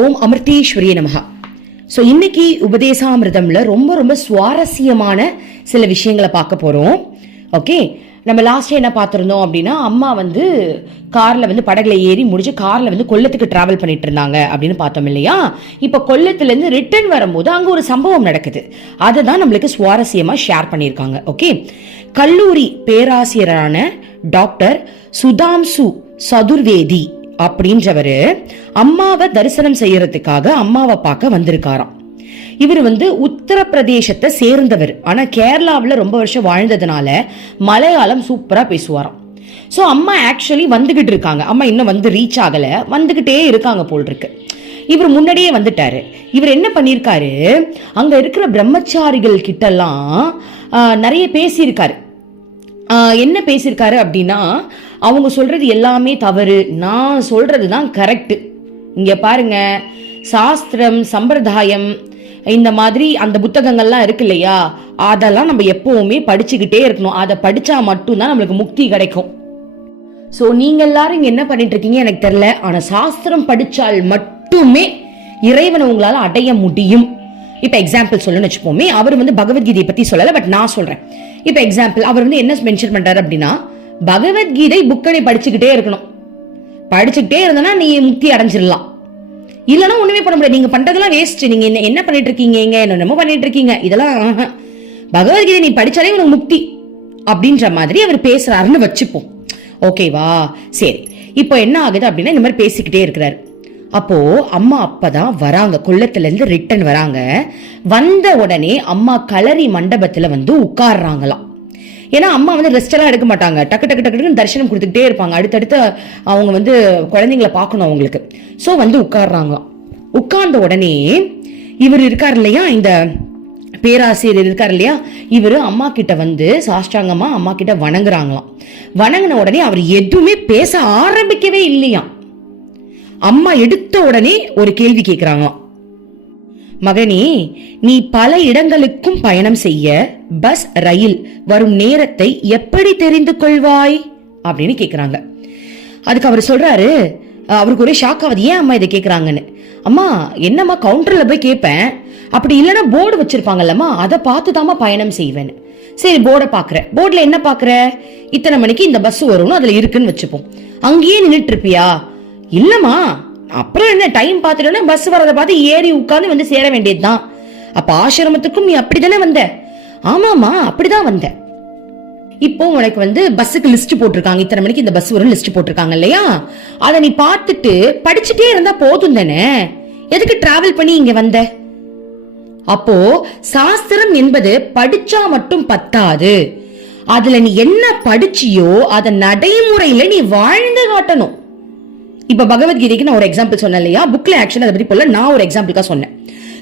ஓம் அமிர்தேஸ்வரிய நமகா ஸோ இன்னைக்கு உபதேசாமிர்தம்ல ரொம்ப ரொம்ப சுவாரஸ்யமான சில விஷயங்களை பார்க்க போறோம். ஓகே நம்ம லாஸ்ட் என்ன பார்த்துருந்தோம் அப்படின்னா அம்மா வந்து கார்ல வந்து படகுல ஏறி முடிச்சு கார்ல வந்து கொல்லத்துக்கு டிராவல் பண்ணிட்டு இருந்தாங்க அப்படின்னு பார்த்தோம் இல்லையா? இப்போ கொல்லத்துலேருந்து ரிட்டர்ன் வரும்போது அங்க ஒரு சம்பவம் நடக்குது. அதை தான் நம்மளுக்கு சுவாரஸ்யமா ஷேர் பண்ணியிருக்காங்க. ஓகே கல்லூரி பேராசிரியரான டாக்டர் சுதாம்சு சதுர்வேதி அப்படின்றவரு அம்மாவை தரிசனம் செய்யறதுக்காக அம்மாவை பார்க்க வந்திருக்காராம். இவர் வந்து உத்தரப்பிரதேசத்தை சேர்ந்தவர். ஆனா கேரளாவில் ரொம்ப வருஷம் வாழ்ந்ததுனால மலையாளம் சூப்பரா பேசுவாராம். ஸோ அம்மா ஆக்சுவலி வந்துகிட்டு இருக்காங்க. அம்மா இன்னும் வந்து ரீச் ஆகல. வந்துகிட்டே இருக்காங்க போல் இருக்கு இவர் முன்னாடியே வந்துட்டாரு. இவர் என்ன பண்ணியிருக்காரு அங்க இருக்கிற பிரம்மச்சாரிகள் கிட்டலாம் நிறைய பேசியிருக்காரு. என்ன பேசியிருக்காரு அப்படின்னா அவங்க சொல்றது எல்லாமே தவறு. நான் சொல்றது தான் கரெக்ட் இங்க பாருங்க சாஸ்திரம் சம்பிரதாயம் இந்த மாதிரி அந்த புத்தகங்கள்லாம் இருக்கு இல்லையா? அதெல்லாம் நம்ம எப்பவுமே படிச்சுக்கிட்டே இருக்கணும். அதை படிச்சா மட்டும்தான் நம்மளுக்கு முக்தி கிடைக்கும். ஸோ நீங்க எல்லாரும் இங்க என்ன பண்ணிட்டு இருக்கீங்க எனக்கு தெரியல. ஆனா சாஸ்திரம் படிச்சால் மட்டுமே இறைவனை உங்களால அடைய முடியும். இப்போ எக்ஸாம்பிள் சொல்லணும்னு வச்சுப்போமே அவர் வந்து பகவத்கீதையை பத்தி சொல்லலை பட் நான் சொல்றேன். இப்போ எக்ஸாம்பிள் அவர் வந்து என்ன மென்ஷன் பண்றாரு அப்படின்னா பகவத்கீதை புக்கை நீ படிச்சுக்கிட்டே இருக்கணும். படிச்சுக்கிட்டே இருந்தனா நீ முக்தி அடைஞ்சிடலாம். இல்லைன்னா ஒண்ணுமே பண்ண முடியாது. நீங்க பண்றதெல்லாம் வேஸ்ட் நீங்க என்ன என்ன பண்ணிட்டு இருக்கீங்க எங்க என்னென்னமோ பண்ணிட்டு இருக்கீங்க இதெல்லாம் பகவத்கீதை நீ படிச்சாலே உனக்கு முக்தி அப்படின்ற மாதிரி அவர் பேசுறாருன்னு வச்சுப்போம். ஓகேவா சரி. இப்போ என்ன ஆகுது அப்படின்னா இந்த மாதிரி பேசிக்கிட்டே இருக்கிறாரு. அப்போ அம்மா அப்பதான் வராங்க. குள்ளத்துல இருந்து ரிட்டன் வராங்க. வந்த உடனே அம்மா களரி மண்டபத்துல வந்து உட்கார்றாங்களாம். ஏன்னா அம்மா வந்து ரெஸ்ட் எல்லாம் எடுக்க மாட்டாங்க. டக்கு டக்கு டக்கு டக்குன்னு தரிசனம் கொடுத்துக்கிட்டே இருப்பாங்க. அடுத்தடுத்து அவங்க வந்து குழந்தைங்கள பார்க்கணும் அவங்களுக்கு. ஸோ வந்து உட்கார்றாங்களாம் உட்கார்ந்த உடனே இவர் இருக்கார் இல்லையா? இந்த பேராசிரியர் இருக்கார் இல்லையா? இவர் அம்மா கிட்ட வந்து சாஷ்டாங்கமா அம்மா கிட்ட வணங்குறாங்களாம். வணங்கின உடனே அவர் எதுவுமே பேச ஆரம்பிக்கவே இல்லையாம். அம்மா எடுத்த உடனே ஒரு கேள்வி கேட்கிறாங்களாம் மகனே நீ பல இடங்களுக்கும் பயணம் செய்ய பஸ் ரயில் வரும் நேரத்தை எப்படி தெரிந்து கொள்வாய்? அப்படின்னு கேக்குறாங்க. அதுக்கு அவர் சொல்றாரு அவருக்கு ஒரே ஷாக் ஆகுது. ஏன் அம்மா இதை கேக்குறாங்கன்னு? அம்மா என்னம்மா கவுண்டர்ல போய் கேட்பேன் அப்படி இல்லைன்னா போர்டு வச்சிருப்பாங்கல்லம்மா அதை பார்த்து தாம்மா பயணம் செய்வேன்னு. சரி போர்டை பாக்குறேன் போர்டில் என்ன பாக்குற இத்தனை மணிக்கு இந்த பஸ் வரும்னு அதுல இருக்குன்னு வச்சுப்போம். அங்கேயே நின்றுட்டு இருப்பியா? இல்லம்மா. அப்புறம் என்ன டைம் பார்த்துட்டோன்னா பஸ் வரதை பார்த்து ஏறி உட்காந்து வந்து சேர வேண்டியதுதான். அப்ப ஆசிரமத்துக்கும் நீ அப்படிதானே வந்த? ஆமாமா அப்படிதான் வந்த. இப்போ உனக்கு வந்து பஸ்ஸுக்கு லிஸ்ட் போட்டிருக்காங்க. இத்தனை மணிக்கு இந்த பஸ் வரும் லிஸ்ட் போட்டிருக்காங்க இல்லையா? அதை நீ பார்த்துட்டு படிச்சுட்டே இருந்தா போதும் தானே? எதுக்கு டிராவல் பண்ணி இங்க வந்த? அப்போ சாஸ்திரம் என்பது படிச்சா மட்டும் பத்தாது. அதுல நீ என்ன படிச்சியோ அதை நடைமுறையில நீ வாழ்ந்து காட்டணும். இப்போ பகவத்கீதைக்கு நான் ஒரு எக்ஸாம்பிள் சொன்னேன் இல்லையா? புக்ல ஆக்சுவலாக அதை பற்றி போல நான் ஒரு எக்ஸாம்பிளுக்காக சொன்னேன்.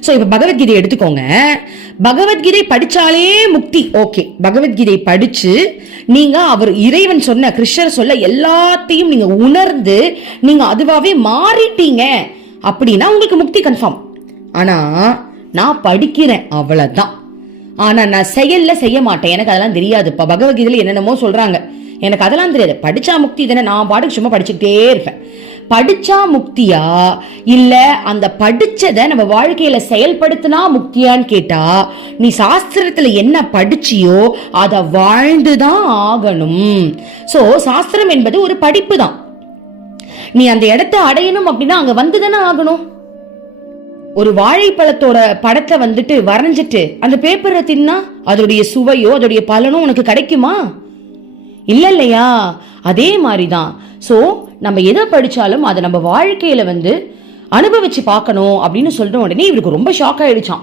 ஸோ இப்போ பகவத்கீதை எடுத்துக்கோங்க. பகவத்கீதை படித்தாலே முக்தி. ஓகே பகவத்கீதை படித்து நீங்கள் அவர் இறைவன் சொன்ன கிருஷ்ணர் சொல்ல எல்லாத்தையும் நீங்கள் உணர்ந்து நீங்கள் அதுவாகவே மாறிட்டீங்க அப்படின்னா உங்களுக்கு முக்தி கன்ஃபார்ம் ஆனால் நான் படிக்கிறேன் அவ்வளோதான் ஆனால் நான் செயலில் செய்ய மாட்டேன். எனக்கு அதெல்லாம் தெரியாது பகவத்கீதையில் என்னென்னமோ சொல்கிறாங்க எனக்கு அதெல்லாம் தெரியாது. படித்தா முக்தி தானே. நான் பாட்டுக்கு சும்மா படிச்சுக்கிட்டே இருப்பேன். படிச்சா முக்தியா? இல்ல அந்த படிச்சதை நம்ம வாழ்க்கையில செயல்படுத்தினா முக்தியான்னு கேட்டா நீ சாஸ்திரத்துல என்ன படிச்சியோ அதை வாழ்ந்துதான் ஆகணும். சோ சாஸ்திரம் என்பது ஒரு படிப்பு தான் நீ அந்த இடத்த அடையணும் அப்படின்னா அங்க வந்துதானே ஆகணும். ஒரு வாழைப்பழத்தோட படத்தை வந்துட்டு வரைஞ்சிட்டு அந்த பேப்பரை தின்னா அதோடைய சுவையோ அதோடைய பலனோ உனக்கு கிடைக்குமா? இல்லை இல்லையா அதே மாதிரி தான் ஸோ நம்ம எதை படித்தாலும் அதை நம்ம வாழ்க்கையில் வந்து அனுபவிச்சு பார்க்கணும் அப்படின்னு சொல்கிற உடனே இவருக்கு ரொம்ப ஷாக் ஆயிடுச்சான்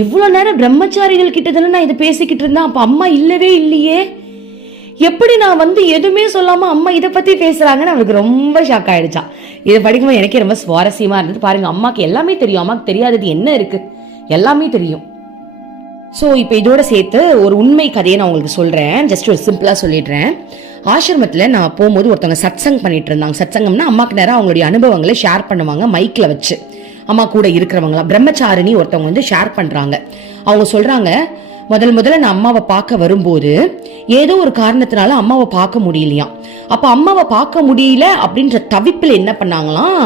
இவ்வளோ நேரம் பிரம்மச்சாரிகள் கிட்ட தானே நான் இதை பேசிக்கிட்டு இருந்தேன். அப்போ அம்மா இல்லவே இல்லையே. எப்படி நான் வந்து எதுவுமே சொல்லாமல் அம்மா இதை பற்றி பேசுகிறாங்கன்னு அவளுக்கு ரொம்ப ஷாக் ஆகிடுச்சான் இதை படிக்கும்போது எனக்கே ரொம்ப சுவாரஸ்யமாக இருந்தது. பாருங்கள் அம்மாவுக்கு எல்லாமே தெரியும். அம்மாவுக்கு தெரியாதது என்ன இருக்குது எல்லாமே தெரியும். ஸோ இப்போ இதோட சேர்த்து ஒரு உண்மை கதையை நான் உங்களுக்கு சொல்கிறேன் ஜஸ்ட் ஒரு சிம்பிளாக சொல்லிடுறேன். ஆசிரமத்தில் நான் போகும்போது ஒருத்தவங்க சத்சங் பண்ணிட்டு இருந்தாங்க. சத்சங்கம்னா அம்மாக்கு நேரம் அவங்களுடைய அனுபவங்களை ஷேர் பண்ணுவாங்க மைக்கில் வச்சு. அம்மா கூட இருக்கிறவங்களாம் பிரம்மச்சாரிணி ஒருத்தவங்க வந்து ஷேர் பண்ணுறாங்க அவங்க சொல்கிறாங்க முதல் முதல்ல நான் அம்மாவை பார்க்க வரும்போது ஏதோ ஒரு காரணத்தினால அம்மாவை பார்க்க முடியலையாம் அப்போ அம்மாவை பார்க்க முடியல அப்படின்ற தவிப்பில் என்ன பண்ணாங்களாம்?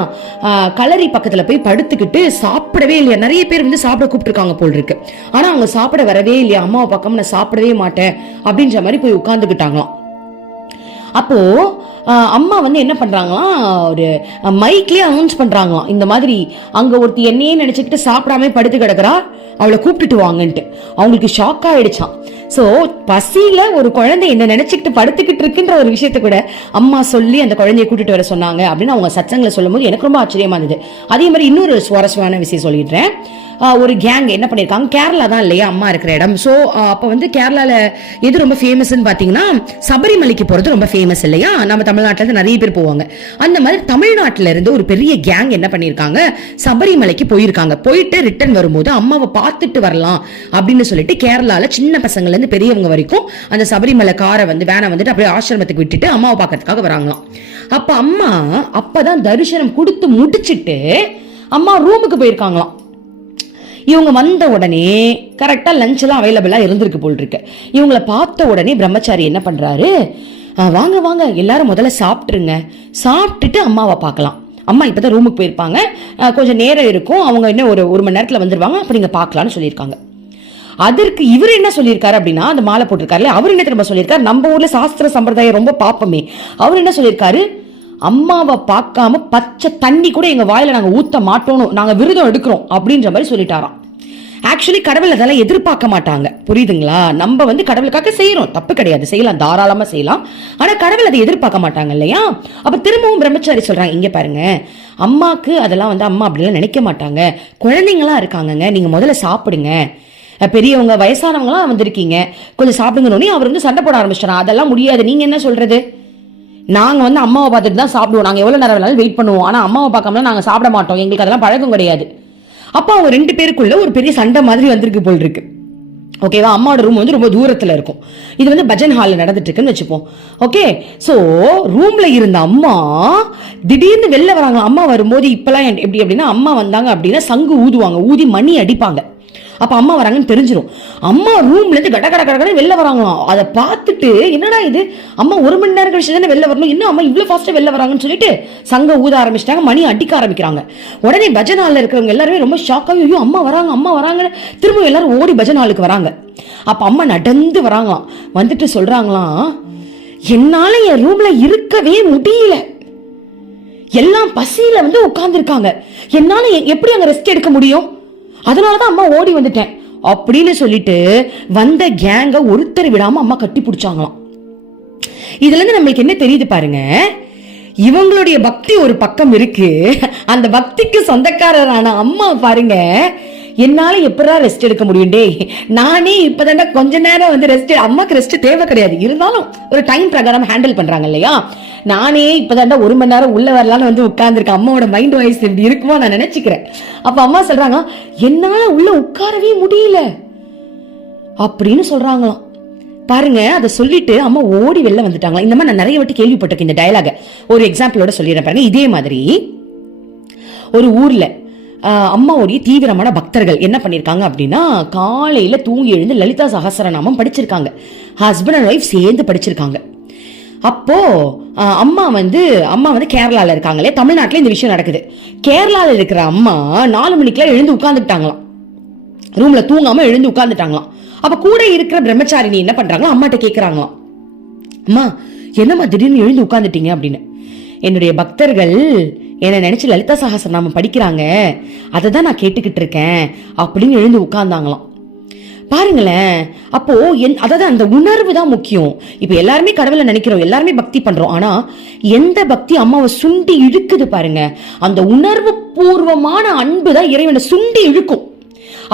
கலரி பக்கத்தில் போய் படுத்துக்கிட்டு சாப்பிடவே இல்லையா? நிறைய பேர் வந்து சாப்பிட கூப்பிட்டுருக்காங்க போல் இருக்கு. ஆனால் அவங்க சாப்பிட வரவே இல்லையா? அம்மாவை பார்க்காம நான் சாப்பிடவே மாட்டேன் அப்படின்ற மாதிரி போய் உட்காந்துக்கிட்டாங்களாம் அப்போ அம்மா வந்து என்ன பண்றாங்களாம்? ஒரு மைக்லயே அனௌன்ஸ் பண்றாங்களாம். இந்த மாதிரி அங்க ஒருத்தி என்னையே நினைச்சுக்கிட்டு சாப்பிடாம படுத்து கிடக்குறா அவளை கூப்பிட்டுட்டு வாங்கன்ட்டு. அவங்களுக்கு ஷாக் ஆயிடுச்சாம். சோ பசியில ஒரு குழந்தை என்ன நினைச்சுக்கிட்டு படுத்துக்கிட்டு இருக்குன்ற ஒரு விஷயத்த கூட அம்மா சொல்லி அந்த குழந்தைய கூட்டிட்டு வர சொன்னாங்க அப்படின்னு அவங்க சச்சங்களை சொல்லும்போது எனக்கு ரொம்ப ஆச்சரியமா இருந்தது. அதே மாதிரி இன்னொரு சுவாரஸ்யமான விஷயம் சொல்லிடுறேன். ஒரு கேங் என்ன பண்ணியிருக்காங்க கேரளா தான் இல்லையா? அம்மா இருக்கிற இடம். ஸோ அப்போ வந்து கேரளாவில் எது ரொம்ப ஃபேமஸ்ன்னு பார்த்தீங்கன்னா சபரிமலைக்கு போகிறது ரொம்ப ஃபேமஸ் இல்லையா? நம்ம தமிழ்நாட்டிலேருந்து நிறைய பேர் போவாங்க. அந்த மாதிரி தமிழ்நாட்டில் இருந்து ஒரு பெரிய கேங் என்ன பண்ணியிருக்காங்க சபரிமலைக்கு போயிருக்காங்க. போயிட்டு ரிட்டர்ன் வரும்போது அம்மாவை பார்த்துட்டு வரலாம் அப்படின்னு சொல்லிட்டு கேரளாவில் சின்ன பசங்கள்லேருந்து பெரியவங்க வரைக்கும் அந்த சபரிமலை காரை வந்து வேனை வந்துட்டு அப்படியே ஆசிரமத்துக்கு விட்டுட்டு அம்மாவை பார்க்கறதுக்காக வராங்களாம். அப்போ அம்மா அப்போ தான் தரிசனம் கொடுத்து முடிச்சிட்டு அம்மா ரூமுக்கு போயிருக்காங்களாம். இவங்க வந்த உடனே கரெக்டாக லஞ்செல்லாம் அவைலபிளாக இருந்திருக்கு போல் இருக்கு இவங்களை பார்த்த உடனே பிரம்மச்சாரி என்ன பண்ணுறாரு வாங்க வாங்க எல்லாரும் முதல்ல சாப்பிட்ருங்க சாப்பிட்டுட்டு அம்மாவை பார்க்கலாம். அம்மா இப்போ தான் ரூமுக்கு போயிருப்பாங்க. கொஞ்சம் நேரம் இருக்கும். அவங்க என்ன ஒரு ஒரு மணி நேரத்தில் வந்துடுவாங்க அப்போ நீங்கள் பார்க்கலாம்னு சொல்லியிருக்காங்க. அதற்கு இவர் என்ன சொல்லியிருக்காரு அப்படின்னா அந்த மாலை போட்டிருக்காருல அவர் என்ன திரும்ப சொல்லியிருக்காரு? நம்ம ஊரில் சாஸ்திர சம்பிரதாயம் ரொம்ப பார்ப்போமே அவர் என்ன சொல்லியிருக்காரு? அம்மாவை பார்க்காம பச்சை தண்ணி கூட எங்கள் வாயில் நாங்கள் ஊற்ற மாட்டோம் நாங்கள் விரதம் எடுக்கிறோம். அப்படின்ற மாதிரி சொல்லிட்டாராம். ஆக்சுவலி கடவுள் அதெல்லாம் எதிர்பார்க்க மாட்டாங்க. புரியுதுங்களா? நம்ம வந்து கடவுளுக்காக செய்கிறோம் தப்பு கிடையாது. செய்யலாம். தாராளமாக செய்யலாம். ஆனால் கடவுள் அதை எதிர்பார்க்க மாட்டாங்க இல்லையா? அப்போ திரும்பவும் பிரம்மச்சாரி சொல்கிறாங்க இங்கே பாருங்க. அம்மாவுக்கு அதெல்லாம் வந்து அம்மா அப்படிலாம் நினைக்க மாட்டாங்க. குழந்தைங்களா இருக்காங்கங்க. நீங்கள் முதல்ல சாப்பிடுங்க. பெரியவங்க வயசானவங்களாம் வந்திருக்கீங்க. கொஞ்சம் சாப்பிடுங்கன்னு அவர் வந்து சண்டை போட ஆரம்பிச்சிட்டாரா. அதெல்லாம் முடியாது. நீங்கள் என்ன சொல்கிறது நாங்கள் வந்து அம்மாவை பார்த்துட்டு தான் சாப்பிடுவோம். நாங்கள் எவ்வளோ நேரம் வேணாலும் வெயிட் பண்ணுவோம். ஆனால் அம்மாவை பார்க்காமலாம் நாங்கள் சாப்பிட மாட்டோம். எங்களுக்கு அதெல்லாம் பழக்கம் கிடையாது. அப்போ அவங்க ரெண்டு பேருக்குள்ள ஒரு பெரிய சண்டை மாதிரி வந்திருக்கு போல் இருக்கு. ஓகேவா அம்மாவோட ரூம் வந்து ரொம்ப தூரத்தில் இருக்கும். இது வந்து பஜன் ஹாலில் நடந்துட்டு இருக்குன்னு வச்சுப்போம். ஓகே ஸோ ரூமில் இருந்த அம்மா திடீர்னு வெளில வராங்க. அம்மா வரும்போது இப்போலாம் எப்படி அப்படின்னா அம்மா வந்தாங்க அப்படின்னா சங்கு ஊதுவாங்க. ஊதி மணி அடிப்பாங்க. அப்போ அம்மா வராங்கன்னு தெரிஞ்சிடும் அம்மா ரூம்லேருந்து கட கட கடன்னு வெளில வராங்களாம். அதை பார்த்துட்டு என்னடா இது? அம்மா ஒரு மணி நேரம் கழிச்சு தானே வெளில வரணும்? இன்னும் அம்மா இவ்வளோ ஃபாஸ்ட்டாக வெளில வராங்கன்னு சொல்லிட்டு சங்க ஊத ஆரம்பிச்சிட்டாங்க மணி அடிக்க ஆரம்பிக்கிறாங்க. உடனே பஜன் இருக்கிறவங்க எல்லாருமே ரொம்ப ஷாக் ஐயோ அம்மா வராங்க அம்மா வராங்கன்னு திரும்ப எல்லாரும் ஓடி பஜனாளுக்கு வராங்க. அப்போ அம்மா நடந்து வராங்களாம். வந்துட்டு சொல்கிறாங்களாம் என்னால் என் ரூமில் இருக்கவே முடியல. எல்லாம் பசியில் வந்து உட்காந்துருக்காங்க என்னால் எ- எப்படி அங்கே ரெஸ்ட் எடுக்க முடியும்? அதனாலதான் அம்மா ஓடி வந்துட்டேன். அப்படின்னு சொல்லிட்டு வந்த கேங்க ஒருத்தர் விடாம அம்மா கட்டி பிடிச்சாங்களாம். இதுல இருந்து நம்மளுக்கு என்ன தெரியுது பாருங்க? இவங்களுடைய பக்தி ஒரு பக்கம் இருக்கு. அந்த பக்திக்கு சொந்தக்காரரான அம்மா பாருங்க என்னால எப்படா ரெஸ்ட் எடுக்க முடியும் டேய்? நானே இப்பதாண்டா கொஞ்ச நேரம் வந்து ரெஸ்ட் அம்மாக்கு ரெஸ்ட் தேவை கிடையாது. இருந்தாலும் ஒரு டைம் பிரகாரம் ஹேண்டில் பண்றாங்க இல்லையா? நானே இப்பதாண்டா ஒரு மணி நேரம் உள்ள வரலாம்னு வந்து உட்கார்ந்துருக்கேன். அம்மாவோட மைண்ட் வாய்ஸ் இப்படி இருக்குமோ நான் நினைச்சுக்கிறேன். அப்ப அம்மா சொல்றாங்க என்னால உள்ள உட்காரவே முடியல. அப்படின்னு சொல்றாங்களாம். பாருங்க அதை சொல்லிட்டு அம்மா ஓடி வெளில வந்துட்டாங்களா இந்த மாதிரி நான் நிறைய வாட்டி கேள்விப்பட்டிருக்கேன் இந்த டயலாக ஒரு எக்ஸாம்பிளோட சொல்லிடுறேன் பாருங்க. இதே மாதிரி ஒரு ஊர்ல அம்மாவுடைய தீவிரமான பக்தர்கள் என்ன பண்ணியிருக்காங்க அப்படின்னா காலையில் தூங்கி எழுந்து லலிதா சகசரநாமம் படிச்சிருக்காங்க. ஹஸ்பண்ட் அண்ட் ஒய்ஃப் சேர்ந்து படிச்சிருக்காங்க. அப்போ அம்மா வந்து அம்மா வந்து கேரளாவில் இருக்காங்களே தமிழ்நாட்டில் இந்த விஷயம் நடக்குது. கேரளாவில் இருக்கிற அம்மா நாலு மணிக்கெல்லாம் எழுந்து உட்காந்துட்டாங்களாம் ரூமில் தூங்காமல் எழுந்து உட்காந்துட்டாங்களாம் அப்போ கூட இருக்கிற பிரம்மச்சாரினி என்ன பண்ணுறாங்களோ அம்மாட்ட கேட்குறாங்களாம் அம்மா என்னம்மா திடீர்னு எழுந்து உட்காந்துட்டீங்க அப்படின்னு. என்னுடைய பக்தர்கள் என்னை நினச்சி லலிதா சகசரநாமம் படிக்கிறாங்க. அதை தான் நான் கேட்டுக்கிட்டு இருக்கேன் அப்படின்னு எழுந்து உட்கார்ந்தாங்களாம். பாருங்களேன் அப்போ என் அதாவது அந்த உணர்வு தான் முக்கியம். இப்போ எல்லாருமே கடவுளை நினைக்கிறோம் எல்லாருமே பக்தி பண்றோம். ஆனா எந்த பக்தி அம்மாவை சுண்டி இழுக்குது பாருங்க. அந்த உணர்வு பூர்வமான அன்பு தான் இறைவனை சுண்டி இழுக்கும்.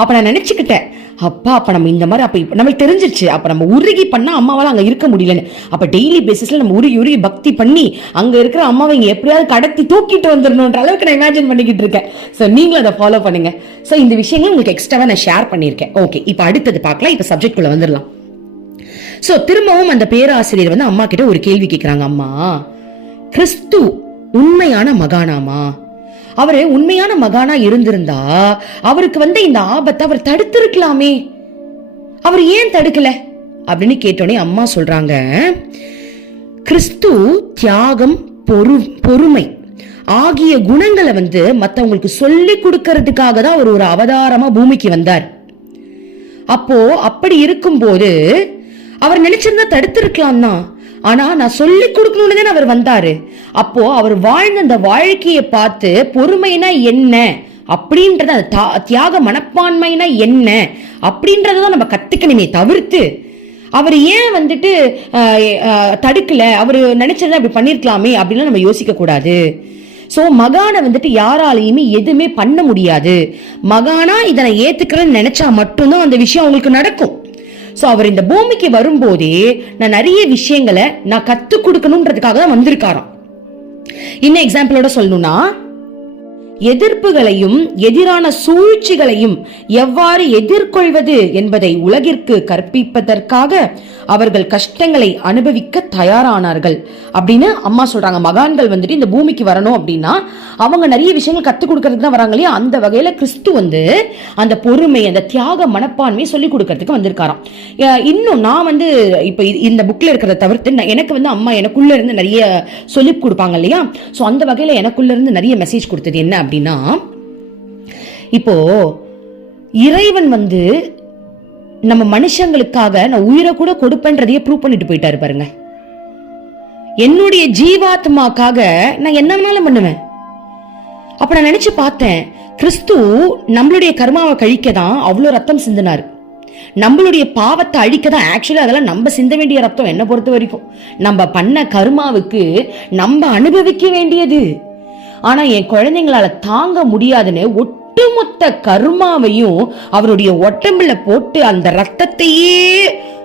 அப்ப நான் நினைச்சுக்கிட்டேன் அப்பா அப்போ நம்ம இந்த மாதிரி அப்போ இப்ப நம்மளுக்கு தெரிஞ்சிருச்சு. அப்போ நம்ம உருகி பண்ணால் அம்மாவால் அங்கே இருக்க முடியலன்னு. அப்போ டெய்லி பேசிஸில் நம்ம உருகி உருகி பக்தி பண்ணி அங்கே இருக்கிற அம்மாவை இங்கே எப்படியாவது கடத்தி தூக்கிட்டு வந்துடணுன்ற அளவுக்கு நான் இமேஜின் பண்ணிக்கிட்டு இருக்கேன். ஸோ நீங்களும் அதை ஃபாலோ பண்ணுங்க. ஸோ இந்த விஷயங்களும் உங்களுக்கு எக்ஸ்ட்ராவாக நான் ஷேர் பண்ணியிருக்கேன். ஓகே இப்போ அடுத்தது பார்க்கலாம். இப்போ சப்ஜெக்ட் குள்ள வந்துடலாம் ஸோ திரும்பவும் அந்த பேராசிரியர் வந்து அம்மா கிட்ட ஒரு கேள்வி கேட்குறாங்க அம்மா கிறிஸ்து உண்மையான மகானாமா? அவரு உண்மையான மகானா இருந்திருந்தா அவருக்கு வந்து இந்த ஆபத்தை அவர் தடுத்திருக்கலாமே. அவர் ஏன் தடுக்கல? அப்படின்னு கேட்டோடனே அம்மா சொல்றாங்க கிறிஸ்து தியாகம் பொறு பொறுமை ஆகிய குணங்களை வந்து மற்றவங்களுக்கு சொல்லி கொடுக்கறதுக்காக தான் அவர் ஒரு அவதாரமா பூமிக்கு வந்தார். அப்போ அப்படி இருக்கும்போது அவர் நினைச்சிருந்தா தடுத்திருக்கலாம் தான். ஆனா நான் சொல்லி கொடுக்கணும்னு தானே அவர் வந்தாரு. அப்போ அவர் வாழ்ந்த அந்த வாழ்க்கையை பார்த்து பொறுமைனா என்ன? அப்படின்றத அந்த தா- தியாக மனப்பான்மைனா என்ன? அப்படின்றத தான் நம்ம கத்துக்கணுமே தவிர்த்து. அவர் ஏன் வந்துட்டு தடுக்கல? அவர் நினைச்சதை அப்படி பண்ணிருக்கலாமே அப்படின்னு நம்ம யோசிக்க கூடாது ஸோ மகானை வந்துட்டு யாராலையுமே எதுவுமே பண்ண முடியாது. மகானா இதனை ஏற்றுக்கிறேன்னு ஏத்துக்கிறேன்னு நினைச்சா மட்டும்தான் அந்த விஷயம் அவங்களுக்கு நடக்கும். ஸோ அவர் இந்த பூமிக்கு வரும்போதே நான் நிறைய விஷயங்களை நான் கற்றுக் கொடுக்கணுன்றதுக்காக தான் வந்திருக்காராம். இன்னும் எக்ஸாம்பிளோட சொல்லணும்னா எதிர்ப்புகளையும் எதிரான சூழ்ச்சிகளையும் எவ்வாறு எதிர்கொள்வது என்பதை உலகிற்கு கற்பிப்பதற்காக அவர்கள் கஷ்டங்களை அனுபவிக்க தயாரானார்கள். அப்படின்னு அம்மா சொல்றாங்க. மகான்கள் வந்துட்டு இந்த பூமிக்கு வரணும் அப்படின்னா அவங்க நிறைய விஷயங்கள் கற்றுக் கொடுக்கறதுக்கு தான் வராங்க இல்லையா? அந்த வகையில கிறிஸ்து வந்து அந்த பொறுமை அந்த தியாக மனப்பான்மையை சொல்லி கொடுக்கறதுக்கு வந்திருக்காராம். இன்னும் நான் வந்து இப்ப இந்த புக்ல இருக்கிறத தவிர்த்து நான் எனக்கு வந்து அம்மா எனக்குள்ள இருந்து நிறைய சொல்லி கொடுப்பாங்க இல்லையா? ஸோ அந்த வகையில எனக்குள்ள இருந்து நிறைய மெசேஜ் கொடுத்தது என்ன அப்படின்னா இப்போ இறைவன் வந்து நம்ம மனுஷங்களுக்காக நான் உயிரை கூட கொடுப்பேன்றதையே ப்ரூவ் பண்ணிட்டு போயிட்டாரு பாருங்க. என்னுடைய ஜீவாத்மாக்காக நான் என்ன வேணாலும் பண்ணுவேன். அப்ப நான் நினைச்சு பார்த்தேன் கிறிஸ்து நம்மளுடைய கர்மாவை கழிக்க தான் அவ்வளோ ரத்தம் சிந்தினார். நம்மளுடைய பாவத்தை அழிக்க தான் ஆக்சுவலி அதெல்லாம் நம்ம சிந்த வேண்டிய ரத்தம் என்ன பொறுத்த வரைக்கும் நம்ம பண்ண கர்மாவுக்கு நம்ம அனுபவிக்க வேண்டியது. ஆனா என் குழந்தைங்களால தாங்க முடியாதுன்னு ஒட்டுமொத்த கருமாவையும் அவருடைய உடம்புல போட்டு அந்த ரத்தத்தையே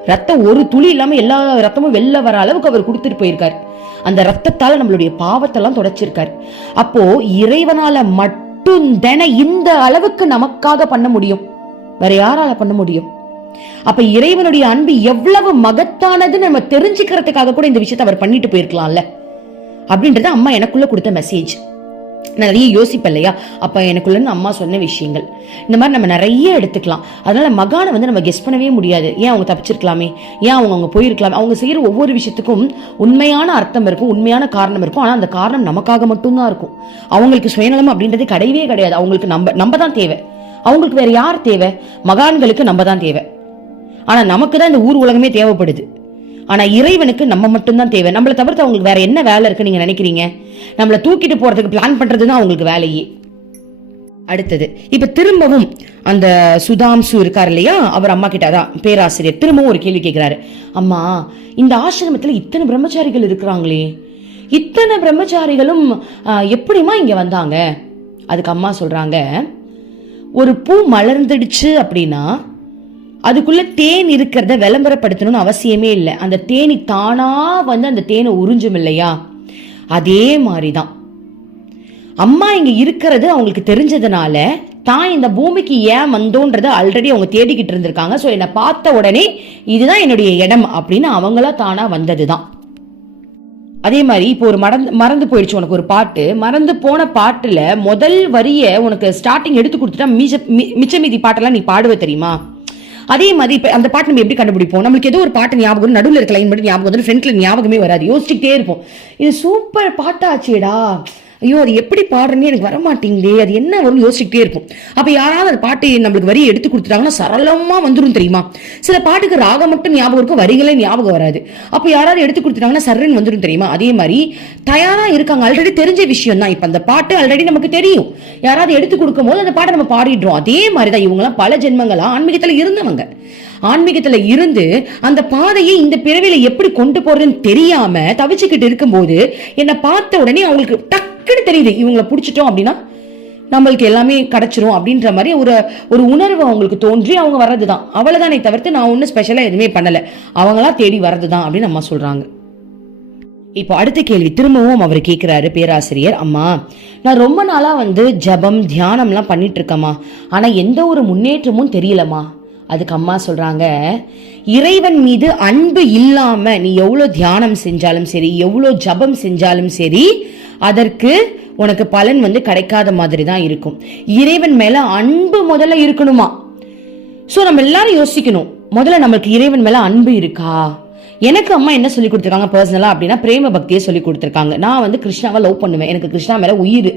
ரத்தம் ஒரு துளி இல்லாம எல்லா ரத்தமும் வெளில வர அளவுக்கு அவர் கொடுத்துட்டு போயிருக்காரு. அந்த ரத்தத்தால நம்மளுடைய பாவத்தெல்லாம் தொடச்சிருக்காரு. அப்போ இறைவனால மட்டும் தின இந்த அளவுக்கு நமக்காக பண்ண முடியும். வேற யாரால பண்ண முடியும்? அப்ப இறைவனுடைய அன்பு எவ்வளவு மகத்தானதுன்னு நம்ம தெரிஞ்சுக்கிறதுக்காக கூட இந்த விஷயத்தை அவர் பண்ணிட்டு போயிருக்கலாம்ல. அப்படின்றது அம்மா எனக்குள்ள கொடுத்த மெசேஜ் நான் நிறைய யோசிப்பேன் இல்லையா அப்போ எனக்குள்ள அம்மா சொன்ன விஷயங்கள். இந்த மாதிரி நம்ம நிறைய எடுத்துக்கலாம். அதனால மகானை வந்து நம்ம கெஸ் பண்ணவே முடியாது. ஏன் அவங்க தப்பிச்சிருக்கலாமே? ஏன் அவங்க அவங்க போயிருக்கலாமே? அவங்க செய்கிற ஒவ்வொரு விஷயத்துக்கும் உண்மையான அர்த்தம் இருக்கும் உண்மையான காரணம் இருக்கும். ஆனால் அந்த காரணம் நமக்காக மட்டும்தான் இருக்கும். அவங்களுக்கு சுயநலம் அப்படின்றது கிடையவே கிடையாது. அவங்களுக்கு நம்ம நம்ம தான் தேவை. அவங்களுக்கு வேற யார் தேவை? மகான்களுக்கு நம்ம தான் தேவை. ஆனால் நமக்கு தான் இந்த ஊர் உலகமே தேவைப்படுது. ஆனா இறைவனுக்கு நம்ம மட்டும்தான் தேவை. நம்மளை தவிர்த்து அவங்களுக்கு வேற என்ன வேலை இருக்கு நீங்க நினைக்கிறீங்க? நம்மளை தூக்கிட்டு போறதுக்கு பிளான் பண்றது தான் அவங்களுக்கு வேலையே. அடுத்தது இப்ப திரும்பவும் அந்த சுதாம்சு இருக்கார் இல்லையா? அவர் அம்மா கிட்ட அதான் பேராசிரியர் திரும்பவும் ஒரு கேள்வி கேட்கிறாரு அம்மா இந்த ஆசிரமத்துல இத்தனை பிரம்மச்சாரிகள் இருக்கிறாங்களே. இத்தனை பிரம்மச்சாரிகளும் எப்படிமா எப்படிம்மா இங்க வந்தாங்க? அதுக்கு அம்மா சொல்றாங்க ஒரு பூ மலர்ந்துடுச்சு அப்படின்னா அதுக்குள்ள தேன் இருக்கிறத விளம்பரப்படுத்தணும்னு அவசியமே இல்லை. அந்த தேனி தானா வந்து அந்த தேனை உறிஞ்சும் இல்லையா? அதே மாதிரிதான். அம்மா இங்க இருக்கிறது அவங்களுக்கு தெரிஞ்சதுனால தான் இந்த பூமிக்கு ஏன் வந்தோன்றத ஆல்ரெடி அவங்க தேடிக்கிட்டு இருந்திருக்காங்க. ஸோ என்னை பார்த்த உடனே இதுதான் என்னுடைய இடம் அப்படின்னு அவங்களா தானா வந்ததுதான். அதே மாதிரி இப்போ ஒரு மறந்து மறந்து போயிடுச்சு உனக்கு ஒரு பாட்டு. மறந்து போன பாட்டுல முதல் வரிய உனக்கு ஸ்டார்டிங் எடுத்து கொடுத்துட்டா மிச்ச மி- மிச்ச மீதி பாட்டெல்லாம் நீ பாடுவ தெரியுமா? அதே மாதிரி இப்போ அந்த பாட்டு நம்ம எப்படி கண்டுபிடிப்போம்? நம்மளுக்கு ஏதோ ஒரு பாட்டு ஞாபகம் நடுவில் இருக்க லைன் மட்டும் ஞாபகம் வந்து ஃப்ரண்ட்ல ஞாபகமே வராது. யோசிச்சுக்கிட்டே இருப்போம். இது சூப்பர் பாட்டாச்சேடா. ஐயோ அது எப்படி பாடுறேன்னு எனக்கு வரமாட்டேங்களே. அது என்ன வரும்னு யோசிச்சுக்கிட்டே இருக்கும் அப்போ யாராவது அந்த பாட்டு நம்மளுக்கு வரி எடுத்து கொடுத்துட்டாங்கன்னா சரளமாக வந்துடும் தெரியுமா? சில பாட்டுக்கு ராகம் மட்டும் ஞாபகம் இருக்கும் வரிகளே ஞாபகம் வராது. அப்போ யாராவது எடுத்து கொடுத்துட்டாங்கன்னா சரன்னு வந்துரும் தெரியுமா? அதே மாதிரி தயாராக இருக்காங்க. ஆல்ரெடி தெரிஞ்ச விஷயம் தான் இப்போ அந்த பாட்டு ஆல்ரெடி நமக்கு தெரியும். யாராவது எடுத்து கொடுக்கும் போது அந்த பாட்டை நம்ம பாடிடுறோம். அதே மாதிரி தான் இவங்கெல்லாம் பல ஜென்மங்களாக ஆன்மீகத்தில் இருந்தவங்க. ஆன்மீகத்துல இருந்து அந்த பாதையை இந்த பிறவில எப்படி கொண்டு போறதுன்னு தெரியாம தவிச்சுக்கிட்டு இருக்கும்போது என்னை பார்த்த உடனே அவங்களுக்கு டக் டக்குன்னு தெரியுது இவங்களை பிடிச்சிட்டோம் அப்படின்னா நம்மளுக்கு எல்லாமே கிடைச்சிரும் அப்படின்ற மாதிரி ஒரு ஒரு உணர்வு அவங்களுக்கு தோன்றி அவங்க வர்றது தான் அவ்வளவுதானே தவிர்த்து நான் ஒன்றும் ஸ்பெஷலாக எதுவுமே பண்ணல. அவங்களா தேடி வர்றதுதான் அப்படின்னு அம்மா சொல்றாங்க. இப்போ அடுத்த கேள்வி திரும்பவும் அவர் கேட்குறாரு பேராசிரியர் அம்மா நான் ரொம்ப நாளா வந்து ஜபம் தியானம்லாம் பண்ணிட்டு இருக்கேம்மா ஆனா எந்த ஒரு முன்னேற்றமும் தெரியலம்மா. அதுக்கு அம்மா சொல்றாங்க இறைவன் மீது அன்பு இல்லாம நீ எவ்வளவு தியானம் செஞ்சாலும் சரி எவ்வளவு ஜபம் செஞ்சாலும் சரி அதற்கு உனக்கு பலன் வந்து கிடைக்காத மாதிரி தான் இருக்கும். இறைவன் மேல அன்பு முதல்ல இருக்கணுமா? சோ நம்ம எல்லாரும் யோசிக்கணும். முதல்ல நம்மளுக்கு இறைவன் மேல அன்பு இருக்கா? எனக்கு அம்மா என்ன சொல்லி கொடுத்துருக்காங்க பர்சனலா அப்படின்னா பிரேம பக்தியை சொல்லி கொடுத்துருக்காங்க. நான் வந்து கிருஷ்ணாவை லவ் பண்ணுவேன். எனக்கு கிருஷ்ணா மேல உயிர்.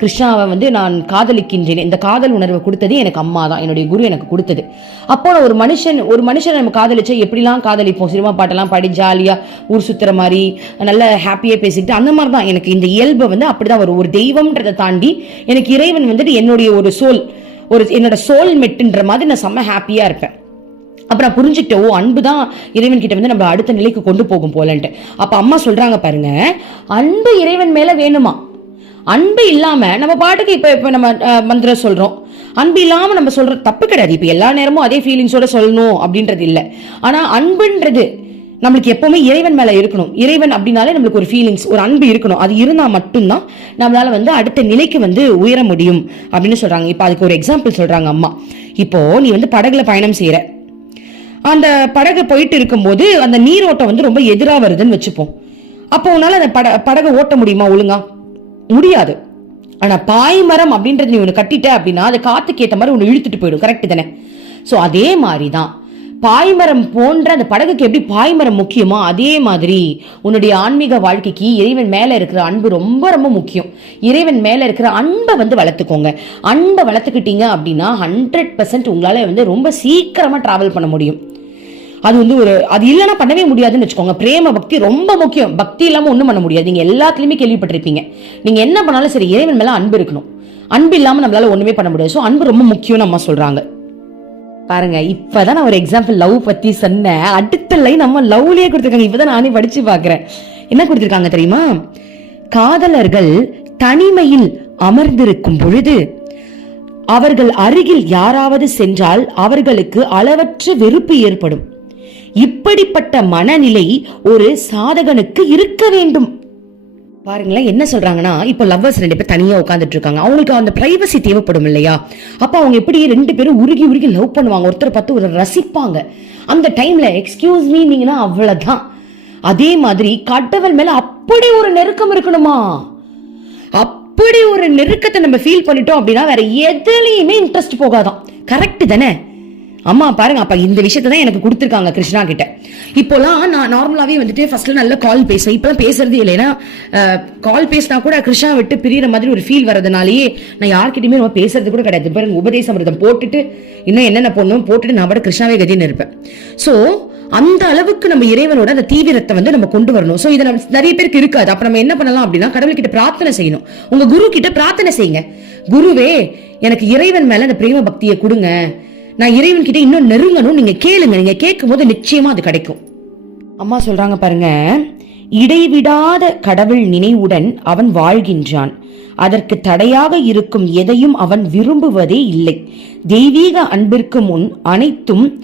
கிருஷ்ணாவை வந்து நான் காதலிக்கின்றேன். இந்த காதல் உணர்வை கொடுத்தது எனக்கு அம்மா தான். என்னுடைய குரு எனக்கு கொடுத்தது. அப்போ ஒரு மனுஷன் ஒரு மனுஷனை நம்ம காதலிச்சா எப்படிலாம் காதலிப்போம்? சினிமா பாட்டெல்லாம் பாடி ஜாலியா ஊர் சுத்துற மாதிரி நல்ல ஹாப்பியா பேசிக்கிட்டு அந்த மாதிரி தான் எனக்கு இந்த இயல்பை வந்து அப்படிதான் வரும். ஒரு தெய்வம்ன்றதை தாண்டி எனக்கு இறைவன் வந்துட்டு என்னுடைய ஒரு சோல் ஒரு என்னோட சோல் மெட்டுன்ற மாதிரி நான் செம்ம ஹாப்பியா இருப்பேன். அப்புறம் நான் புரிஞ்சுக்கிட்டேன் ஓ அன்பு தான் இறைவன் கிட்ட வந்து நம்ம அடுத்த நிலைக்கு கொண்டு போகும் போலன்ட்டு. அப்ப அம்மா சொல்றாங்க பாருங்க அன்பு இறைவன் மேல வேணுமா? அன்பு இல்லாம நம்ம பாட்டுக்கு இப்ப இப்ப நம்ம அஹ், மந்திரம் சொல்றோம். அன்பு இல்லாம நம்ம சொல்ற தப்பு கிடையாது. இப்ப எல்லா நேரமும் அதே ஃபீலிங்ஸோட சொல்லணும் அப்படின்றது இல்லை. ஆனா அன்புன்றது நம்மளுக்கு எப்பவுமே இறைவன் மேல இருக்கணும். இறைவன் அப்படின்னாலே நம்மளுக்கு ஒரு ஃபீலிங்ஸ் ஒரு அன்பு இருக்கணும். அது இருந்தா மட்டும்தான் நம்மளால வந்து அடுத்த நிலைக்கு வந்து உயர முடியும். அப்படின்னு சொல்றாங்க. இப்ப அதுக்கு ஒரு எக்ஸாம்பிள் சொல்றாங்க அம்மா. இப்போ நீ வந்து படகுல பயணம் செய்யற அந்த படகு போயிட்டு இருக்கும்போது அந்த நீரோட்டம் வந்து ரொம்ப எதிராக வருதுன்னு வச்சுப்போம். அப்போ உன்னால் அந்த பட படகை ஓட்ட முடியுமா ஒழுங்கா? முடியாது. ஆனால் பாய்மரம் அப்படின்றது நீ ஒன்று கட்டிட்ட அப்படின்னா அது காத்துக்கு மாதிரி ஒன்று இழுத்துட்டு போயிடும். கரெக்டு தானே? ஸோ அதே மாதிரி தான் பாய்மரம் போன்ற அந்த படகுக்கு எப்படி பாய்மரம் முக்கியமோ அதே மாதிரி உன்னுடைய ஆன்மீக வாழ்க்கைக்கு இறைவன் மேலே இருக்கிற அன்பு ரொம்ப ரொம்ப முக்கியம். இறைவன் மேலே இருக்கிற அன்பை வந்து வளர்த்துக்கோங்க. அன்பை வளர்த்துக்கிட்டீங்க அப்படின்னா ஹண்ட்ரட் பர்சன்ட் உங்களால் வந்து ரொம்ப சீக்கிரமாக ட்ராவல் பண்ண முடியும். அது வந்து ஒரு அது இல்லைன்னா பண்ணவே முடியாதுன்னு வச்சுக்கோங்க. பிரேம பக்தி ரொம்ப முக்கியம். பக்தி இல்லாமல் ஒன்றும் பண்ண முடியாது. நீங்கள் எல்லாத்துலேயுமே கேள்விப்பட்டிருப்பீங்க. நீங்கள் என்ன பண்ணாலும் சரி இறைவன் மேலே அன்பு இருக்கணும். அன்பு இல்லாமல் நம்மளால ஒன்றுமே பண்ண முடியாது. ஸோ அன்பு ரொம்ப முக்கியம்னு அம்மா சொல்கிறாங்க பாருங்க இப்பதான் நான் ஒரு எக்ஸாம்பிள் லவ் பத்தி சொன்னேன். அடுத்த லைன் நம்ம லவ்லயே கொடுத்துருக்காங்க. இப்பதான் நானே படிச்சு பாக்குறேன் என்ன கொடுத்துருக்காங்க தெரியுமா? காதலர்கள் தனிமையில் அமர்ந்திருக்கும் பொழுது அவர்கள் அருகில் யாராவது சென்றால் அவர்களுக்கு அளவற்ற வெறுப்பு ஏற்படும். இப்படிப்பட்ட மனநிலை ஒரு சாதகனுக்கு இருக்க வேண்டும். பாருங்களேன் என்ன சொல்றாங்கன்னா இப்போ லவ்வர்ஸ் ரெண்டு பேர் தனியா உட்காந்துட்டு இருக்காங்க அவங்களுக்கு அந்த பிரைவசி தேவைப்படும் இல்லையா? அப்போ அவங்க எப்படி ரெண்டு பேரும் உருகி உருகி லவ் பண்ணுவாங்க? ஒருத்தர் பார்த்து ஒரு ரசிப்பாங்க. அந்த டைம்ல எக்ஸ்கியூஸ் மீனிங்னா நீங்கன்னா அவ்வளவுதான். அதே மாதிரி கடவுள் மேல அப்படி ஒரு நெருக்கம் இருக்கணுமா? அப்படி ஒரு நெருக்கத்தை நம்ம ஃபீல் பண்ணிட்டோம் அப்படின்னா வேற எதுலேயுமே இன்ட்ரெஸ்ட் போகாதான். கரெக்ட் தானே? அம்மா பாருங்க அப்ப இந்த விஷயத்தை தான் எனக்கு கொடுத்துருக்காங்க கிருஷ்ணா கிட்ட. இப்போலாம் நான் நார்மலாவே வந்துட்டு ஃபர்ஸ்ட்ல நல்ல கால் பேசுவேன். இப்பெல்லாம் பேசுறதே இல்லைன்னா கால் பேசினா கூட கிருஷ்ணா விட்டு பிரியற மாதிரி ஒரு ஃபீல் வரதுனாலயே நான் யார்கிட்டயுமே ரொம்ப பேசுறது கூட கிடையாது. பாருங்க உபதேசமிரதம் போட்டுட்டு இன்னும் என்னென்ன போடணும் போட்டுட்டு நான் கூட கிருஷ்ணாவே கதின்னு இருப்பேன். சோ அந்த அளவுக்கு நம்ம இறைவனோட அந்த தீவிரத்தை வந்து நம்ம கொண்டு வரணும். சோ இதை நம்ம நிறைய பேருக்கு இருக்காது. அப்ப நம்ம என்ன பண்ணலாம் அப்படின்னா கடவுள்கிட்ட பிரார்த்தனை செய்யணும். உங்க குரு கிட்ட பிரார்த்தனை செய்யுங்க. குருவே எனக்கு இறைவன் மேல அந்த பிரேம பக்தியை கொடுங்க. நான் இறைவன் கிட்ட இன்னும் நெருங்கணும் நீங்க கேளுங்க. நீங்க கேட்கும் போது நிச்சயமா அது கிடைக்கும். அம்மா சொல்றாங்க பாருங்க இடைவிடாத கடவுள் நினைவுடன் அவன் வாழ்கின்றான். அதற்கு தடையாக இருக்கும் எதையும் அவன் விரும்புவதே இல்லை. தெய்வீக அன்பிற்கு முன் அனைத்தும்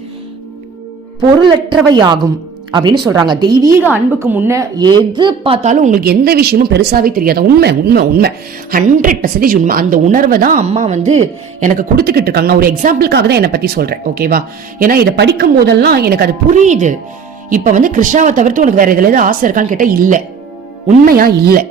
பொருளற்றவையாகும். அப்படின்னு சொல்றாங்க. தெய்வீக அன்புக்கு முன்ன எது பார்த்தாலும் உங்களுக்கு எந்த விஷயமும் பெருசாவே தெரியாது. உண்மை உண்மை உண்மை. ஹண்ட்ரட் பர்சன்டேஜ் உண்மை. அந்த உணர்வை தான் அம்மா வந்து எனக்கு கொடுத்துக்கிட்டு இருக்காங்க. ஒரு எக்ஸாம்பிளுக்காக தான் என்னை பத்தி சொல்றேன். ஓகேவா ஏன்னா இதை படிக்கும் போதெல்லாம் எனக்கு அது புரியுது. இப்ப வந்து கிருஷ்ணாவை தவிர்த்து உனக்கு வேற இதுல ஏதாவது ஆசை இருக்கான்னு கேட்டா இல்ல. உண்மையா இல்ல.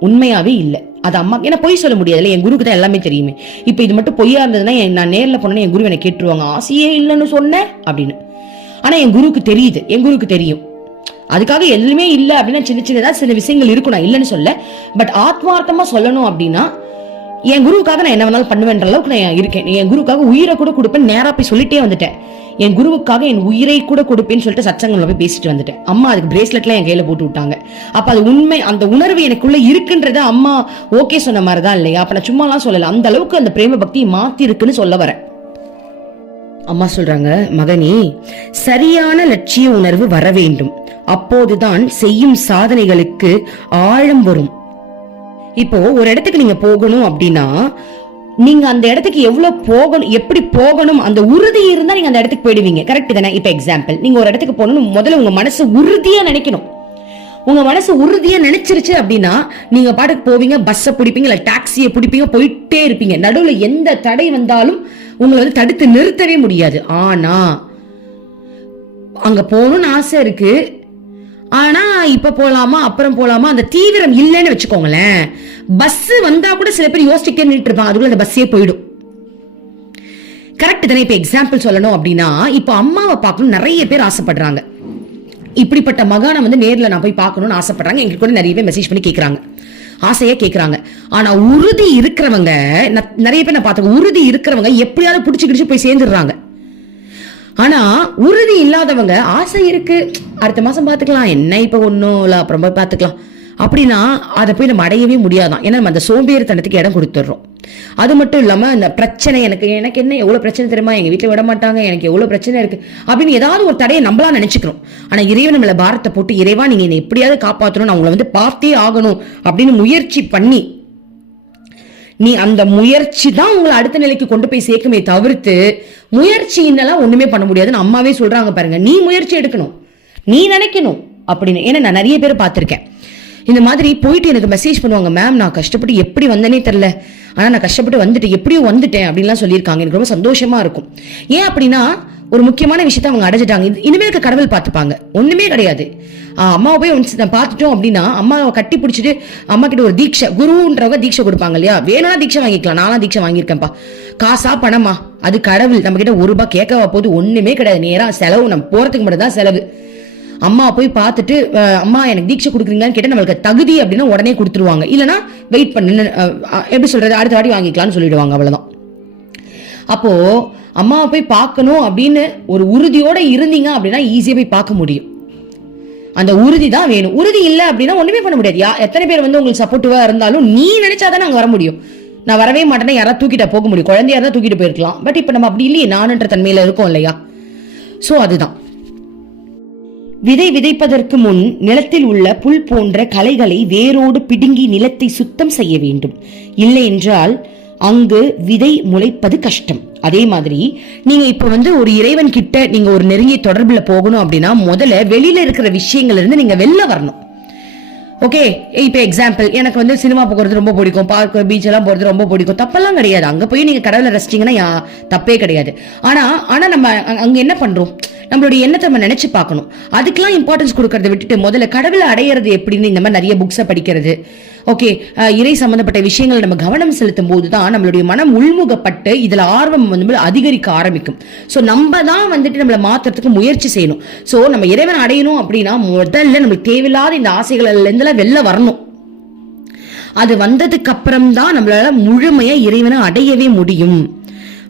உண்மையாவே இல்லை. அது அம்மா ஏன்னா பொய் சொல்ல முடியாதுல்ல. என் குருக்கு தான் எல்லாமே தெரியுமே. இப்போ இது மட்டும் பொய்யா இருந்ததுன்னா நான் நேரில் போனேன்னா என் குரு என்னை கேட்டுருவாங்க. ஆசையே இல்லைன்னு சொன்னேன் அப்படின்னு. ஆனா என் குருவுக்கு தெரியுது. என் குருவுக்கு தெரியும். அதுக்காக எதுவுமே இல்லை அப்படின்னா சின்ன சின்னதாக சில விஷயங்கள் இருக்கும். நான் இல்லைன்னு சொல்ல. பட் ஆத்மார்த்தமா சொல்லணும் அப்படின்னா என் குருவுக்காக நான் என்ன வேணாலும் பண்ணுவேன்ற அளவுக்கு நான் இருக்கேன். என் குருவுக்காக உயிரை கூட கொடுப்பேன் நேராக போய் சொல்லிட்டே வந்துட்டேன். என் குருவுக்காக என் உயிரை கூட கொடுப்பேன்னு சொல்லிட்டு சச்சங்கம்ல போய் பேசிட்டு வந்துட்டேன். அம்மா அதுக்கு பிரேஸ்லெட்லாம் என் கையில போட்டு விட்டாங்க. அப்ப அது உண்மை அந்த உணர்வு எனக்குள்ள இருக்குன்றத அம்மா ஓகே சொன்ன மாதிரி தான் இல்லையா? அப்ப நான் சும்மாலாம் சொல்லல. அந்த அளவுக்கு அந்த பிரேம பக்தி மாத்தி இருக்குன்னு சொல்ல வரேன். அம்மா சொல்றாங்க மகனே சரியான லட்சிய உணர்வு வர வேண்டும். அப்போதுதான் செய்யும் சாதனைகளுக்கு ஆழம் வரும். இப்போ ஒரு இடத்துக்கு நீங்க போகணும் அப்படின்னா நீங்க அந்த இடத்துக்கு எவ்வளவு போகணும் எப்படி போகணும் அந்த உறுதி இருந்தா நீங்க அந்த இடத்துக்கு போயிடுவீங்க. கரெக்ட் தானே? இப்ப எக்ஸாம்பிள் நீங்க ஒரு இடத்துக்கு போகணும் முதல்ல உங்க மனசு உறுதியா நினைக்கணும். உங்க மனசு உறுதியா நினைச்சிருச்சு அப்படின்னா நீங்க பாட்டுக்கு போவீங்க பஸ்ஸை பிடிப்பீங்க இல்ல டாக்ஸியை பிடிப்பீங்க போயிட்டே இருப்பீங்க. நடுவுல எந்த தடை வந்தாலும் உங்களை வந்து தடுத்து நிறுத்தவே முடியாது. ஆனா அங்க போகணும்னு ஆசை இருக்கு. ஆனா இப்ப போலாமா அப்புறம் போலாமா அந்த தீவிரம் இல்லைன்னு வச்சுக்கோங்களேன். பஸ் வந்தா கூட சில பேர் யோசிச்சுட்டே நின்று இருப்பாங்க அதுக்குள்ள அந்த பஸ்ஸே போயிடும். கரெக்ட் தானே இப்ப எக்ஸாம்பிள் சொல்லணும் அப்படின்னா இப்ப அம்மாவை பார்க்கணும் நிறைய பேர் ஆசைப்படுறாங்க. இப்படிப்பட்ட மகானை வந்து நேரில் நான் போய் பார்க்கணும்னு ஆசைப்படுறாங்க. எங்களுக்கு கூட நிறைய பேர் மெசேஜ் பண்ணி கேட்குறாங்க ஆசையா கேக்குறாங்க. ஆனா உறுதி இருக்கிறவங்க நிறைய பேர் நான் பார்த்த உறுதி இருக்கிறவங்க எப்படியாவது புடிச்சு கிடிச்சு போய் சேர்ந்துடுறாங்க. ஆனா உறுதி இல்லாதவங்க ஆசை இருக்கு. அடுத்த மாசம் பாத்துக்கலாம் என்ன இப்ப ஒண்ணும் இல்ல அப்புறம் போய் பாத்துக்கலாம் அப்படின்னா அதை போய் நம்ம அடையவே முடியாதான். ஏன்னா நம்ம அந்த சோம்பேறித்தனத்துக்கு இடம் கொடுத்துட்றோம். அது மட்டும் இல்லாமல் இந்த பிரச்சனை எனக்கு எனக்கு என்ன எவ்வளோ பிரச்சனை தெரியுமா? எங்கள் வீட்டில் விட மாட்டாங்க எனக்கு எவ்வளோ பிரச்சனை இருக்குது அப்படின்னு ஏதாவது ஒரு தடையை நம்மளா நினச்சிக்கிறோம். ஆனால் இறைவன் நம்மளை பாரத்தை போட்டு இறைவா நீங்கள் என்னை எப்படியாவது காப்பாற்றணும் நான் உங்களை வந்து பார்த்தே ஆகணும் அப்படின்னு முயற்சி பண்ணி நீ அந்த முயற்சி தான் உங்களை அடுத்த நிலைக்கு கொண்டு போய் சேர்க்குமே தவிர்த்து முயற்சியினெல்லாம் ஒன்றுமே பண்ண முடியாதுன்னு அம்மாவே சொல்கிறாங்க பாருங்க. நீ முயற்சி எடுக்கணும். நீ நினைக்கணும் அப்படின்னு. ஏன்னா நான் நிறைய பேர் பார்த்துருக்கேன். இந்த மாதிரி போயிட்டு எனக்கு மெசேஜ் பண்ணுவாங்க மேம் நான் கஷ்டப்பட்டு எப்படி வந்தேனே தெரில ஆனால் நான் கஷ்டப்பட்டு வந்துட்டேன். எப்படியோ வந்துட்டேன். அப்படின்லாம் சொல்லியிருக்காங்க. எனக்கு ரொம்ப சந்தோஷமாக இருக்கும். ஏன் அப்படின்னா ஒரு முக்கியமான விஷயத்த அவங்க அடைஞ்சிட்டாங்க. இனிமேல் கடவுள் பார்த்துப்பாங்க. ஒன்றுமே கிடையாது. அம்மாவை போய் ஒன்ஸ் நான் பார்த்துட்டோம் அப்படின்னா அம்மாவை கட்டி பிடிச்சிட்டு அம்மா கிட்ட ஒரு தீட்சை குருன்றவங்க தீட்சை கொடுப்பாங்க இல்லையா? வேணும்னா தீட்சை வாங்கிக்கலாம் நானும் தீட்சை வாங்கியிருக்கேன்ப்பா. காசா பணமா? அது கடவுள். நம்ம கிட்ட ஒரு ரூபாய் கேட்கவா போது ஒன்றுமே கிடையாது. நேராக செலவு. நம்ம போகிறதுக்கு மட்டும் தான் செலவு. அம்மா போய் பார்த்துட்டு அம்மா எனக்கு தீட்சை கொடுக்குறீங்களான்னு கேட்டால் நம்மளுக்கு தகுதி அப்படின்னா உடனே கொடுத்துருவாங்க. இல்லைன்னா வெயிட் பண்ணு எப்படி சொல்கிறது அடுத்த வாட்டி வாங்கிக்கலாம்னு சொல்லிடுவாங்க அவ்வளோதான் அப்போது அம்மாவை போய் பார்க்கணும் அப்படின்னு ஒரு உறுதியோடு இருந்தீங்க அப்படின்னா ஈஸியாக போய் பார்க்க முடியும். அந்த உறுதி தான் வேணும். உறுதி இல்லை அப்படின்னா ஒன்றுமே பண்ண முடியாது. யா எத்தனை பேர் வந்து உங்களுக்கு சப்போர்ட்டிவாக இருந்தாலும் நீ நினைச்சாதானே நாங்கள் வர முடியும். நான் வரவே மாட்டேன்னா யாராவது தூக்கிட்ட போக முடியும். குழந்தையா தான் தூக்கிட்டு போயிருக்கலாம். பட் இப்போ நம்ம அப்படி இல்லையே. நானுன்ற தன்மையில் இருக்கோம் இல்லையா? ஸோ அதுதான். விதை விதைப்பதற்கு முன் நிலத்தில் உள்ள புல் போன்ற களைகளை வேரோடு பிடுங்கி நிலத்தை சுத்தம் செய்ய வேண்டும். இல்லை என்றால் அங்கு விதை முளைப்பது கஷ்டம். அதே மாதிரி நீங்க இப்ப வந்து ஒரு இறைவன் கிட்ட நீங்க ஒரு நெருங்கிய தொடர்புல போகணும் அப்படின்னா முதல்ல வெளியில இருக்கிற விஷயங்கள்ல இருந்து நீங்க வெளில வரணும். ஓகே இப்போ எக்ஸாம்பிள் எனக்கு வந்து சினிமா போகிறது ரொம்ப பிடிக்கும். பார்க் பீச் எல்லாம் போகிறது ரொம்ப பிடிக்கும். தப்பெல்லாம் கிடையாது. அங்கே போய் நீங்கள் கடவுளை ரசிச்சிங்கன்னா தப்பே கிடையாது. ஆனால் ஆனால் நம்ம அங்கே என்ன பண்ணுறோம் நம்மளுடைய எண்ணத்தை நம்ம நினச்சி பார்க்கணும். அதுக்கெல்லாம் இம்பார்ட்டன்ஸ் கொடுக்கறத விட்டுட்டு முதல்ல கடவுளை அடையிறது எப்படின்னு இந்த மாதிரி நிறைய புக்ஸை படிக்கிறது. ஓகே இறை சம்பந்தப்பட்ட விஷயங்களை நம்ம கவனம் செலுத்தும் போது தான் நம்மளுடைய மனம் உள்முகப்பட்டு இதில் ஆர்வம் வந்து அதிகரிக்க ஆரம்பிக்கும். ஸோ நம்ம தான் வந்துட்டு நம்மளை மாற்றுறதுக்கு முயற்சி செய்யணும். ஸோ நம்ம இறைவன் அடையணும் அப்படின்னா முதல்ல நம்மளுக்கு தேவையில்லாத இந்த ஆசைகள்லேருந்துலாம் வெளில வரணும். அது வந்ததுக்கு அப்புறம் தான் நம்மளால முழுமையா இறைவனை அடையவே முடியும்.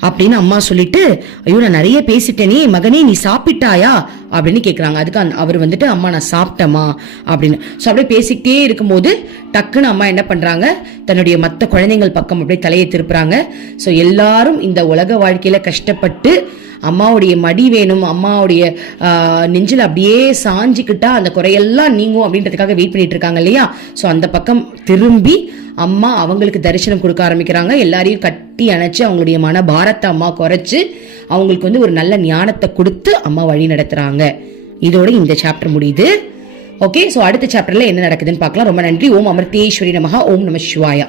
அப்படின்னு அம்மா சொல்லிட்டு ஐயோ நான் நிறைய பேசிட்டேனே மகனே நீ சாப்பிட்டாயா? அப்படின்னு கேட்குறாங்க அதுக்கு அந் அவர் வந்துட்டு அம்மா நான் சாப்பிட்டேம்மா அப்படின்னு. ஸோ அப்படியே பேசிக்கிட்டே இருக்கும்போது டக்குன்னு அம்மா என்ன பண்ணுறாங்க தன்னுடைய மற்ற குழந்தைங்கள் பக்கம் அப்படியே தலையை திருப்புறாங்க. ஸோ எல்லாரும் இந்த உலக வாழ்க்கையில் கஷ்டப்பட்டு அம்மாவுடைய மடி வேணும் அம்மாவுடைய நெஞ்சில் அப்படியே சாஞ்சிக்கிட்டா அந்த குறையெல்லாம் நீங்கும் அப்படின்றதுக்காக வெயிட் பண்ணிட்டு இருக்காங்க இல்லையா? ஸோ அந்த பக்கம் திரும்பி அம்மா அவங்களுக்கு தரிசனம் கொடுக்க ஆரம்பிக்கிறாங்க. எல்லாரையும் கட்டி அணைச்சு அவங்களுடைய மன பாரத்தை அம்மா குறைச்சு அவங்களுக்கு வந்து ஒரு நல்ல ஞானத்தை கொடுத்து அம்மா வழி நடத்துறாங்க. இதோட இந்த சாப்டர் முடியுது. ஓகே ஸோ அடுத்த சாப்டர்ல என்ன நடக்குதுன்னு பார்க்கலாம். ரொம்ப நன்றி. ஓம் அமிர்தேஸ்வரி நமகா ஓம் நம சிவாயா.